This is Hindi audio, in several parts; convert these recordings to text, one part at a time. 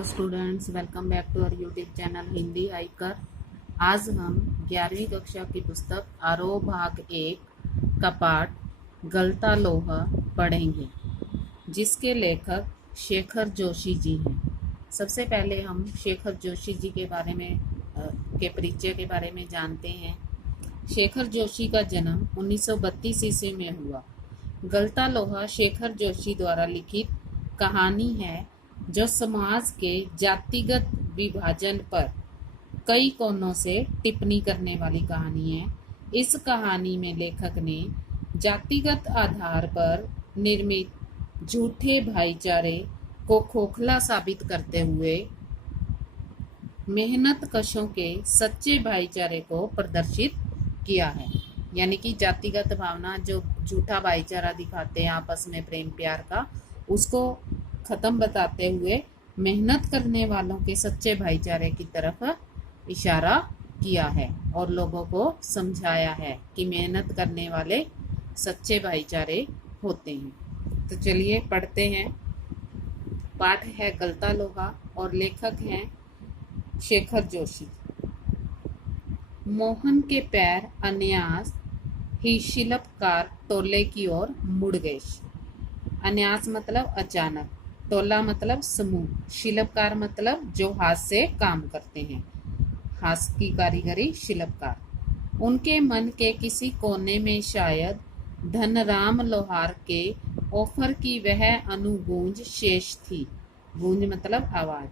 Hello students, welcome back to our YouTube channel Hindi आइकर। आज हम 11वीं कक्षा की पुस्तक आरोह भाग 1 का पाठ गलता लोहा पढ़ेंगे, जिसके लेखक शेखर जोशी जी हैं। सबसे पहले हम शेखर जोशी जी के बारे में के परिचय के बारे में जानते हैं। शेखर जोशी का जन्म 1932 ईस्वी में हुआ। गलता लोहा शेखर जोशी द्वारा लिखित कहानी है जो समाज के जातिगत विभाजन पर कई कोणों से टिप्पणी करने वाली कहानी है। इस कहानी में लेखक ने जातिगत आधार पर निर्मित झूठे भाईचारे को खोखला साबित करते हुए मेहनत कशों के सच्चे भाईचारे को प्रदर्शित किया है। यानी कि जातिगत भावना, जो झूठा भाईचारा दिखाते हैं आपस में प्रेम प्यार का, उसको खत्म बताते हुए मेहनत करने वालों के सच्चे भाईचारे की तरफ इशारा किया है और लोगों को समझाया है कि मेहनत करने वाले सच्चे भाईचारे होते हैं। तो चलिए पढ़ते हैं। पाठ है गलता लोहा और लेखक हैं शेखर जोशी। मोहन के पैर अनायास ही शिल्पकार टोले की ओर मुड़ गए। अनायास मतलब अचानक, टोला मतलब समूह, शिल्पकार मतलब जो हाथ से काम करते हैं, हाथ की कारीगरी शिल्पकार। उनके मन के किसी कोने में शायद धनराम लोहार के ऑफर की वह अनुगूंज शेष थी। गूंज मतलब आवाज,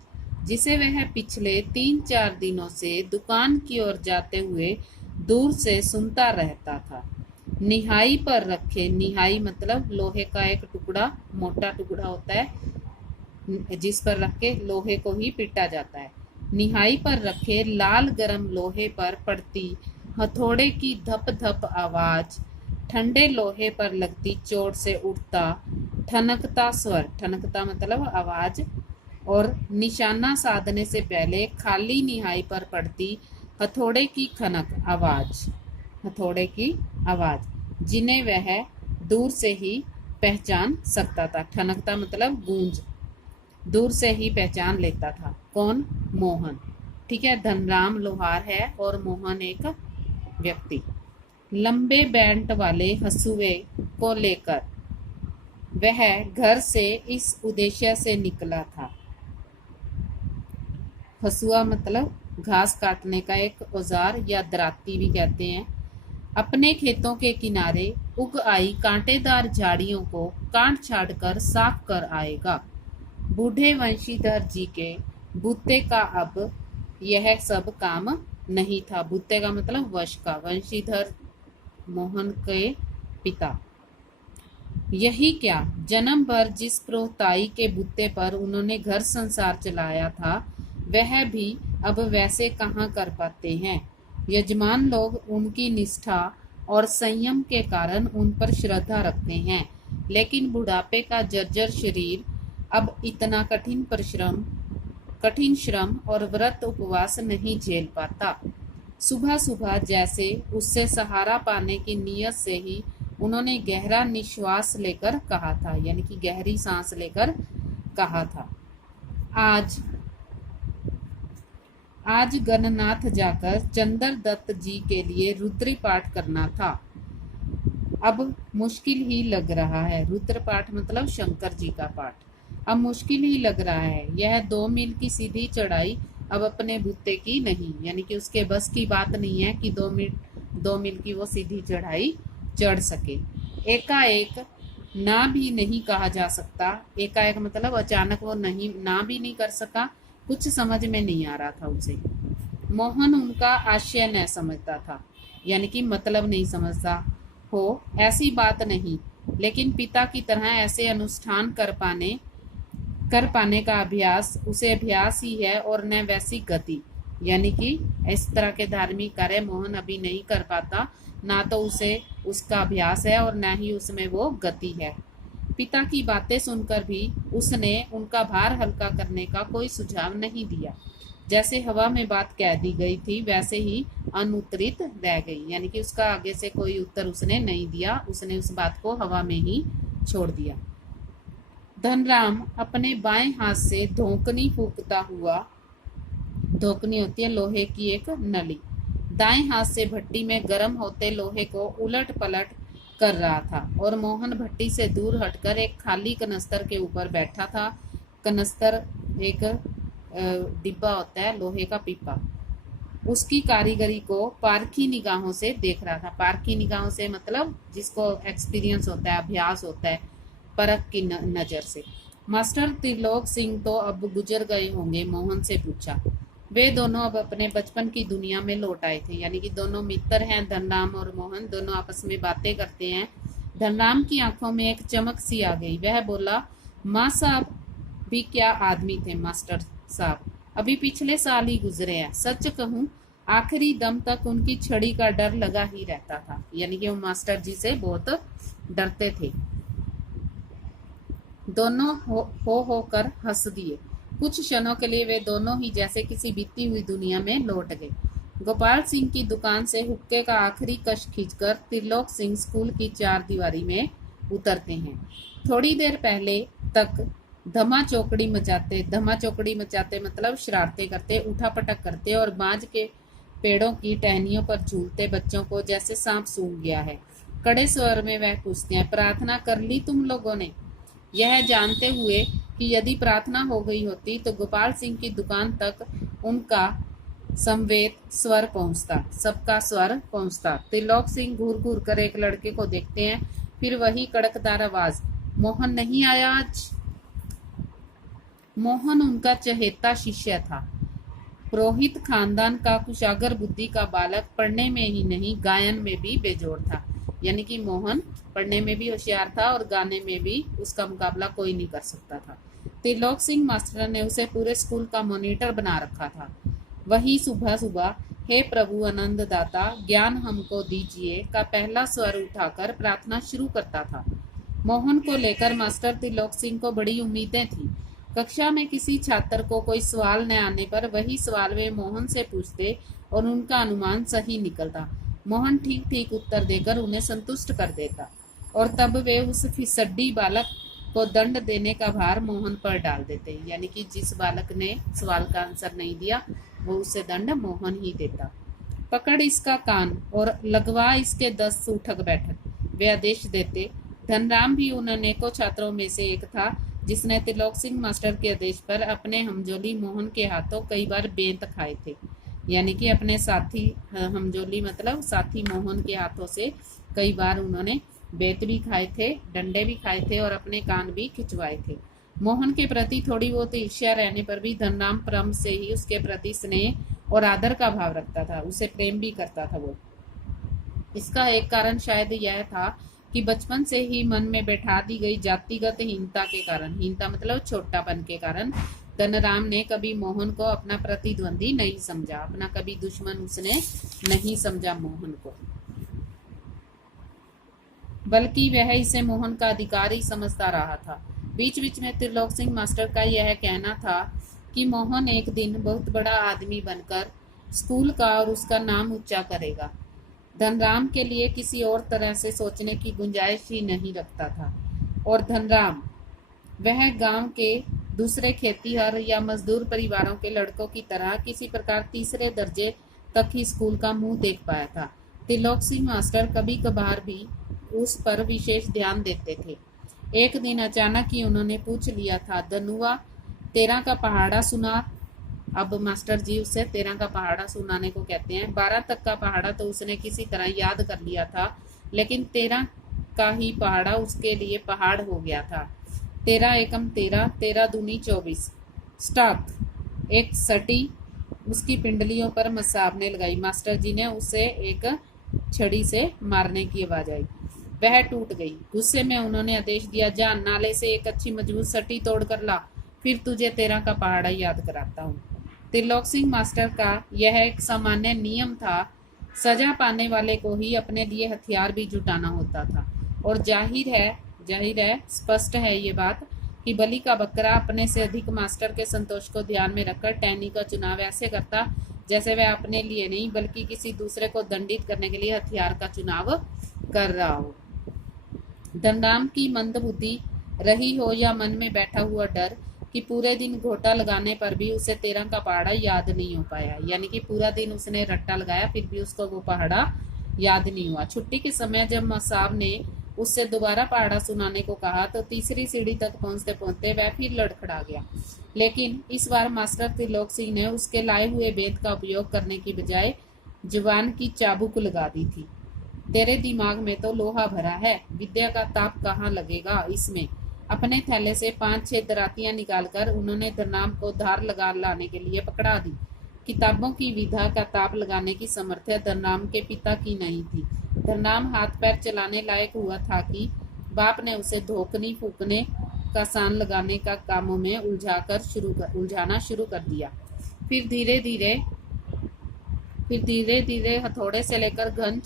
जिसे वह पिछले 3-4 दिनों से दुकान की ओर जाते हुए दूर से सुनता रहता था। निहाई पर रखे, निहाई मतलब लोहे का एक टुकड़ा, मोटा टुकड़ा होता है जिस पर रख के लोहे को ही पीटा जाता है। निहाई पर रखे लाल गरम लोहे पर पड़ती हथौड़े की धप धप आवाज, ठंडे लोहे पर लगती चोट से उठता ठनकता स्वर, ठनकता मतलब आवाज, और निशाना साधने से पहले खाली निहाई पर पड़ती हथौड़े की खनक आवाज, हथौड़े की आवाज, जिन्हें वह दूर से ही पहचान सकता था। ठनकता मतलब गूंज, दूर से ही पहचान लेता था। कौन? मोहन। ठीक है, धनराम लोहार है और मोहन एक व्यक्ति। लंबे बैंट वाले हंसुए को लेकर वह घर से इस उद्देश्य से निकला था। हंसुआ मतलब घास काटने का एक औजार या दराती भी कहते हैं। अपने खेतों के किनारे उग आई कांटेदार झाड़ियों को काट छाड़ कर साफ कर आएगा। बूढ़े वंशीधर जी के बूते का अब यह सब काम नहीं था। बूते का मतलब वश का, वंशीधर मोहन के पिता। यही क्या, जन्म भर जिस प्रोताई के बूते पर उन्होंने घर संसार चलाया था, वह भी अब वैसे कहाँ कर पाते हैं। यजमान लोग उनकी निष्ठा और संयम के कारण उन पर श्रद्धा रखते हैं, लेकिन बुढ़ापे का जर्जर शरीर अब इतना कठिन श्रम और व्रत उपवास नहीं झेल पाता। सुबह सुबह जैसे उससे सहारा पाने की नीयत से ही उन्होंने गहरा निश्वास लेकर कहा था, यानी कि गहरी सांस लेकर कहा था, आज गणनाथ जाकर चंद्र दत्त जी के लिए रुद्री पाठ करना था। अब मुश्किल ही लग रहा है। रुद्र पाठ मतलब शंकर जी का पाठ। अब मुश्किल ही लग रहा है। यह 2 मील की सीधी चढ़ाई अब अपने बूते की नहीं, यानी कि उसके बस की बात नहीं है कि 2 मील की वो सीधी चढ़ाई चढ़ सके। एकाएक ना भी नहीं कहा जा सकता। एकाएक मतलब अचानक वो नहीं, ना भी नहीं कर सका। कुछ समझ में नहीं आ रहा था उसे। मोहन उनका आशय न समझता था, यानी कि मतलब नहीं समझता हो, ऐसी बात नहीं, लेकिन पिता की तरह ऐसे अनुष्ठान कर पाने का अभ्यास उसे अभ्यास ही है और न वैसी गति। यानी कि इस तरह के धार्मिक कार्य मोहन अभी नहीं कर पाता, ना तो उसे उसका अभ्यास है और ना ही उसमें वो गति है। पिता की बातें सुनकर भी उसने उनका भार हल्का करने का कोई सुझाव नहीं दिया। जैसे हवा में बात कह दी गई थी, वैसे ही अनुत्तरित रह गई, यानी कि उसका आगे से कोई उत्तर उसने नहीं दिया, उसने उस बात को हवा में ही छोड़ दिया। धनराम अपने बाएं हाथ से धोकनी फूंकता हुआ, धोकनी होती है लोहे की एक नली, दाएं हाथ से भट्टी में गर्म होते लोहे को उलट पलट कर रहा था और मोहन भट्टी से दूर हटकर एक खाली कनस्तर के ऊपर बैठा था। कनस्तर एक डिब्बा होता है, लोहे का पीपा, उसकी कारीगरी को पारखी निगाहों से देख रहा था। पारखी निगाहों से मतलब जिसको एक्सपीरियंस होता है, अभ्यास होता है, परख की नजर से। मास्टर त्रिलोक सिंह तो अब गुजर गए होंगे, मोहन से पूछा। वे दोनों अब अपने बचपन की दुनिया में लौट आए थे, यानी कि दोनों मित्र हैं, धनराम और मोहन, दोनों आपस में बातें करते हैं। धनराम की आंखों में एक चमक सी आ गई। वह बोला, माँ साहब भी क्या आदमी थे मास्टर साहब, अभी पिछले साल ही गुजरे हैं। सच कहूँ आखिरी दम तक उनकी छड़ी का डर लगा ही रहता था, यानी कि वो मास्टर जी से बहुत डरते थे। दोनों होकर हंस दिए। कुछ क्षणों के लिए वे दोनों ही जैसे किसी बीती हुई दुनिया में लौट गए। गोपाल सिंह की दुकान से हुक्के का आखिरी कश खींचकर त्रिलोक सिंह स्कूल की चार दीवारी में उतरते हैं। थोड़ी देर पहले तक धमा चौकड़ी मचाते मतलब शरारतें करते, उठापटक करते और बांज के पेड़ों की टहनियों पर झूलते बच्चों को जैसे सांप सूंघ गया है। कड़े स्वर में वह पूछते हैं, प्रार्थना कर ली तुम लोगों ने? यह जानते हुए कि यदि प्रार्थना हो गई होती तो गोपाल सिंह की दुकान तक उनका समवेत स्वर पहुंचता, सबका स्वर पहुंचता। त्रिलोक सिंह घूर घूर कर एक लड़के को देखते हैं, फिर वही कड़कदार आवाज, मोहन नहीं आया आज? मोहन उनका चहेता शिष्य था, पुरोहित खानदान का कुशागर बुद्धि का बालक, पढ़ने में ही नहीं गायन में भी बेजोड़ था। यानी कि मोहन पढ़ने में भी होशियार था और गाने में भी उसका मुकाबला कोई नहीं कर सकता था। त्रिलोक सिंह मास्टर ने उसे पूरे स्कूल का मॉनिटर बना रखा था। वही सुबह सुबह हे प्रभु आनंद दाता ज्ञान हमको दीजिए का पहला स्वर उठाकर प्रार्थना शुरू करता था। मोहन को लेकर मास्टर त्रिलोक सिंह को बड़ी उम्मीदें थी। कक्षा में किसी छात्र को कोई सवाल न आने पर वही सवाल वे मोहन से पूछते और उनका अनुमान सही निकलता। मोहन ठीक ठीक उत्तर देकर उन्हें संतुष्ट कर देता और तब वे उस फिसड्डी बालक को दंड देने का भार मोहन पर डाल देते, यानी कि जिस बालक ने सवाल का आंसर नहीं दिया वो उसे दंड मोहन ही देता। पकड़ इसका कान और लगवा इसके 10 उठक बैठक, वे आदेश देते। धनराम भी उन अनेकों छात्रों में से एक था जिसने त्रिलोक सिंह मास्टर के आदेश पर अपने हमजोली मोहन के हाथों कई बार बेंत खाए थे, यानी कि अपने साथी, हमजोली मतलब साथी मोहन के हाथों से कई बार उन्होंने बेत भी खाए थे, डंडे भी खाए थे और अपने कान भी खिंचवाए थे। मोहन के प्रति थोड़ी बहुत ईर्ष्या रहने पर भी धनराम क्रम से ही उसके प्रति स्नेह और आदर का भाव रखता था, उसे प्रेम भी करता था वो। इसका एक कारण शायद यह था कि बचपन से ही मन में बैठा दी गई जातिगत हीनता के कारण, हीनता मतलब छोटापन के कारण, धनराम ने कभी मोहन को अपना प्रतिद्वंदी नहीं समझा, अपना कभी दुश्मन उसने नहीं समझा मोहन को, बल्कि वह इसे मोहन का अधिकार ही समझता रहा था। बीच बीच में त्रिलोक सिंह मास्टर का यह कहना था कि मोहन एक दिन बहुत बड़ा आदमी बनकर स्कूल का और उसका नाम ऊंचा करेगा। धनराम के लिए किसी और तरह से सोचने की गुंजाइश ही नहीं रखता था। और धनराम वह गांव के दूसरे खेतीहर या मजदूर परिवारों के लड़कों की तरह किसी प्रकार तीसरे दर्जे तक ही स्कूल का मुंह देख पाया था। त्रिलोक सिंह मास्टर कभी कभार भी उस पर विशेष ध्यान देते थे। एक दिन अचानक ही उन्होंने पूछ लिया था, धनुआ 13 का पहाड़ा सुना। अब मास्टर जी उससे 13 का पहाड़ा सुनाने को कहते हैं। 12 तक का पहाड़ा तो उसने किसी तरह याद कर लिया था, लेकिन 13 का ही पहाड़ा उसके लिए पहाड़ हो गया था। 13 एकम 13, 13 दूनी 24। स्टॉप। एक सटी उसकी पिंडलियों पर मसाबने लगाई। मास्टर जी ने उसे एक छड़ी से मारने की आवाज आई। वह टूट गई। गुस्से में उन्होंने आदेश दिया, जा नाले से एक अच्छी मजबूत सटी तोड़ कर ला, फिर तुझे 13 का पहाड़ा याद कराता हूँ। त्रिलोक सिंह मास्टर का यह एक सामान्य नियम था। सजा पाने वाले को ही अपने लिए हथियार भी जुटाना होता था। और जाहिर है स्पष्ट है ये बात कि बलि का बकरा अपने से अधिक मास्टर के संतोष को ध्यान में रखकर टहनी का चुनाव ऐसे करता जैसे वह अपने लिए नहीं बल्कि किसी दूसरे को दंडित करने के लिए हथियार का चुनाव कर रहा हो। धनराम की मंद बुद्धि रही हो या मन में बैठा हुआ डर कि पूरे दिन घोटा लगाने पर भी उसे 13 का पहाड़ा याद नहीं हो पाया। यानी कि पूरा दिन उसने रट्टा लगाया फिर भी उसको वो पहाड़ा याद नहीं हुआ। छुट्टी के समय जब मसाब ने उससे दोबारा पहाड़ा सुनाने को कहा तो तीसरी सीढ़ी तक पहुंचते पहुंचते वह फिर लड़खड़ा गया। लेकिन इस बार मास्टर त्रिलोक सिंह ने उसके लाए हुए बेत का उपयोग करने की बजाय जवान की चाबुक लगा दी थी। तेरे दिमाग में तो लोहा भरा है, विद्या का ताप कहाँ लगेगा इसमें। अपने थैले से 5-6 दरातियां निकालकर उन्होंने धरनाम को धार लगा लाने के लिए पकड़ा दी। किताबों की विधा का ताप लगाने की सामर्थ्य धरनाम के पिता की नहीं थी। धरनाम हाथ पैर चलाने लायक हुआ था कि बाप ने उसे धोकनी फूकने का सान लगाने का कामों में उलझाना शुरू कर दिया। फिर धीरे धीरे हथौड़े से लेकर घन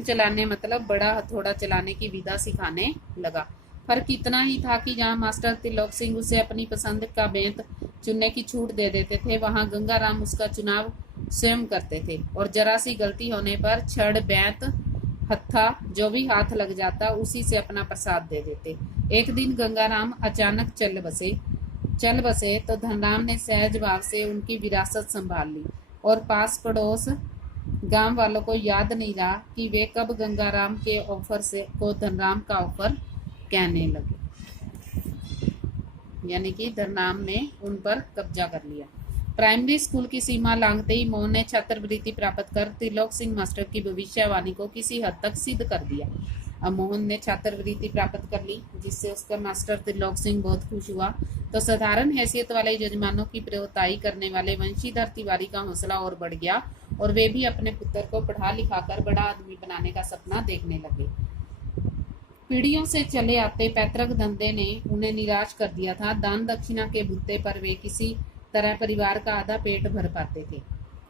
चलाने मतलब बड़ा हथौड़ा चलाने की विधा सिखाने लगा। फर्क इतना ही था कि जहाँ मास्टर त्रिलोक सिंह उसे अपनी पसंद का बेंत चुनने की छूट दे देते थे, वहाँ गंगाराम उसका चुनाव स्वयं करते थे और जरा सी गलती होने पर छड़ बेंत हत्था जो भी हाथ लग जाता उसी से अपना प्रसाद दे देते। एक दिन गंगाराम अचानक चल बसे तो धनराम ने सहज भाव से उनकी विरासत संभाल ली और पास पड़ोस गांव वालों को याद नहीं रहा कि वे कब गंगाराम के ऑफर को धनराम का ऑफर कहने लगे। यानी कि धनराम ने उन पर कब्जा कर लिया। प्राइमरी स्कूल की सीमा लांघते ही मोहन ने छात्रवृत्ति प्राप्त कर त्रिलोक सिंह मास्टर की भविष्यवाणी को किसी हद तक सिद्ध कर दिया। अब मोहन ने छात्रवृत्ति प्राप्त कर ली जिससे उसका मास्टर त्रिलोक सिंह बहुत खुश हुआ। तो साधारण हैसियत वाले यजमानों की प्रयोताई करने वाले वंशीधर तिवारी का हौसला और बढ़ गया और वे भी अपने पुत्र को पढ़ा लिखाकर बड़ा आदमी बनाने का सपना देखने लगे। पीढ़ियों से चले आते पैतृक धंधे ने उन्हें निराश कर दिया था। दान दक्षिणा के बुत्ते पर वे किसी तरह परिवार का आधा पेट भर पाते थे।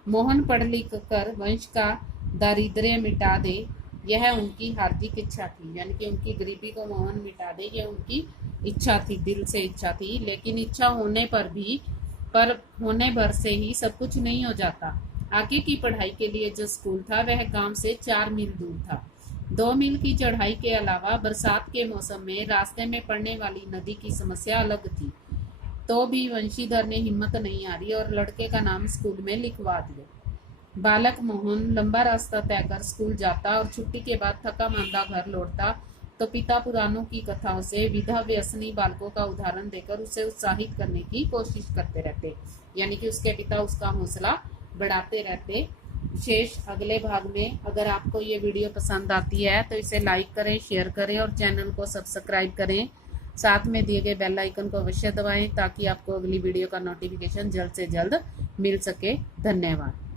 मोहन पढ़ लिख कर वंश का दारिद्र्य मिटा दे, यह उनकी हार्दिक इच्छा थी। यानी कि उनकी गरीबी को मोहन मिटा दे, यह उनकी इच्छा थी, दिल से इच्छा थी। लेकिन इच्छा होने पर होने भर से ही सब कुछ नहीं हो जाता। आगे की पढ़ाई के लिए जो स्कूल था वह गांव से 4 मील दूर था। 2 मील की चढ़ाई के अलावा बरसात के मौसम में रास्ते में पड़ने वाली नदी की समस्या अलग थी। तो भी वंशीधर ने हिम्मत नहीं हारी और लड़के का नाम स्कूल में लिखवा दिया। बालक मोहन लंबा रास्ता तय कर स्कूल जाता और छुट्टी के बाद थका मांदा घर लौटता तो पिता पुराणों की कथाओं से विधा व्यसनी बालकों का उदाहरण देकर उसे उत्साहित करने की कोशिश करते रहते। यानी कि उसके पिता उसका हौसला बढ़ाते रहते। शेष अगले भाग में। अगर आपको ये वीडियो पसंद आती है तो इसे लाइक करें, शेयर करें और चैनल को सब्सक्राइब करें। साथ में दिए गए बेल आइकन को अवश्य दबाएं ताकि आपको अगली वीडियो का नोटिफिकेशन जल्द से जल्द मिल सके। धन्यवाद।